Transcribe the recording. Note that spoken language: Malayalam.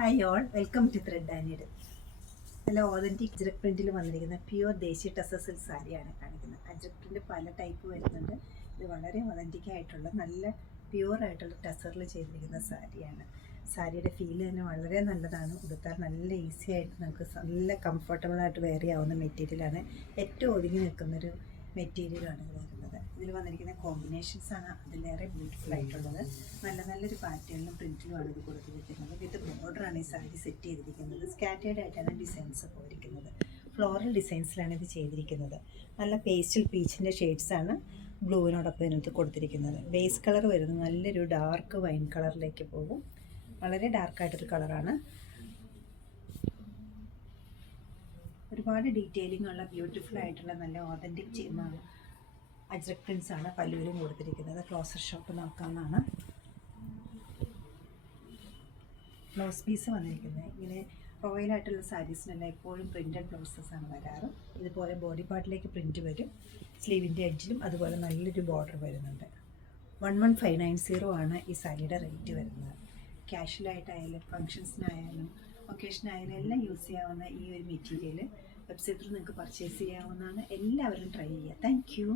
Hi all, welcome to thread and needle. നല്ല ഓതൻറ്റിക് അജ്രക് പ്രിൻറ്റിൽ വന്നിരിക്കുന്ന പ്യുവർ ദേശി ടസർ സിൽക്ക് സാരിയാണ് കാണിക്കുന്നത്. അജ്രക് പ്രിൻറ്റ് പല ടൈപ്പ് വരുന്നുണ്ട്. ഇത് വളരെ ഒതൻറ്റിക് ആയിട്ടുള്ള നല്ല പ്യുവർ ആയിട്ടുള്ള ടസറിൽ ചെയ്തിരിക്കുന്ന സാരിയാണ്. സാരിയുടെ ഫീൽ തന്നെ വളരെ നല്ലതാണ്. ഉടുത്താൽ നല്ല ഈസി ആയിട്ട് നമുക്ക് നല്ല കംഫർട്ടബിളായിട്ട് വെയർ ചെയ്യാവുന്ന മെറ്റീരിയലാണ്. ഏറ്റവും ഒതുങ്ങി നിൽക്കുന്നൊരു മെറ്റീരിയലാണ് ഇത് വരുന്നത്. ഇതിൽ വന്നിരിക്കുന്ന കോമ്പിനേഷൻസാണ് അതിലേറെ ബ്യൂട്ടിഫുൾ ആയിട്ടുള്ളത്. നല്ലൊരു പാറ്റേണിലും പ്രിൻറ്റിലുമാണ് ഇത് കൊടുത്തിരിക്കുന്നത്. വിത്ത് ബോർഡറാണ് ഈ സാരി സെറ്റ് ചെയ്തിരിക്കുന്നത്. സ്കാറ്റേർഡ് ആയിട്ടാണ് ഡിസൈൻസ് പോയിരിക്കുന്നത്. ഫ്ലോറൽ ഡിസൈൻസിലാണ് ഇത് ചെയ്തിരിക്കുന്നത്. നല്ല പേസ്റ്റൽ പീച്ചിൻ്റെ ഷെയ്ഡ്സാണ് ബ്ലൂവിനോടൊപ്പം ഇതിനകത്ത് കൊടുത്തിരിക്കുന്നത്. ബേസ് കളർ വരുന്നത് നല്ലൊരു ഡാർക്ക് വൈൻ കളറിലേക്ക് പോകും. വളരെ ഡാർക്കായിട്ടൊരു കളറാണ്. ഒരുപാട് ഡീറ്റെയിലിംഗ് ഉള്ള ബ്യൂട്ടിഫുൾ ആയിട്ടുള്ള നല്ല ഓതൻറ്റിക് അജ്രക് പ്രിൻസ് ആണ് പല്ലുവിലും കൊടുത്തിരിക്കുന്നത്. ക്ലോസർ ഷോട്ട് നോക്കാവുന്നതാണ്. ബ്ലൗസ് പീസ് വന്നിരിക്കുന്നത് ഇങ്ങനെ റോയലായിട്ടുള്ള സാരീസിനെല്ലാം എപ്പോഴും പ്രിൻറ്റഡ് ബ്ലൗസസ് ആണ് വരാറ്. ഇതുപോലെ ബോഡി പാർട്ടിലേക്ക് പ്രിൻറ്റ് വരും. സ്ലീവിൻ്റെ എഡ്ജിലും അതുപോലെ നല്ലൊരു ബോർഡർ വരുന്നുണ്ട്. 11,590 ആണ് ഈ സാരിയുടെ റേറ്റ് വരുന്നത്. ക്യാഷ്വലായിട്ടായാലും ഫങ്ഷൻസിനായാലും ഒക്കേഷനായാലും എല്ലാം യൂസ് ചെയ്യാവുന്ന ഈ ഒരു മെറ്റീരിയൽ വെബ്സൈറ്റിൽ നിങ്ങൾക്ക് പർച്ചേസ് ചെയ്യാവുന്നതാണ്. എല്ലാവരും ട്രൈ ചെയ്യുക. Thank you.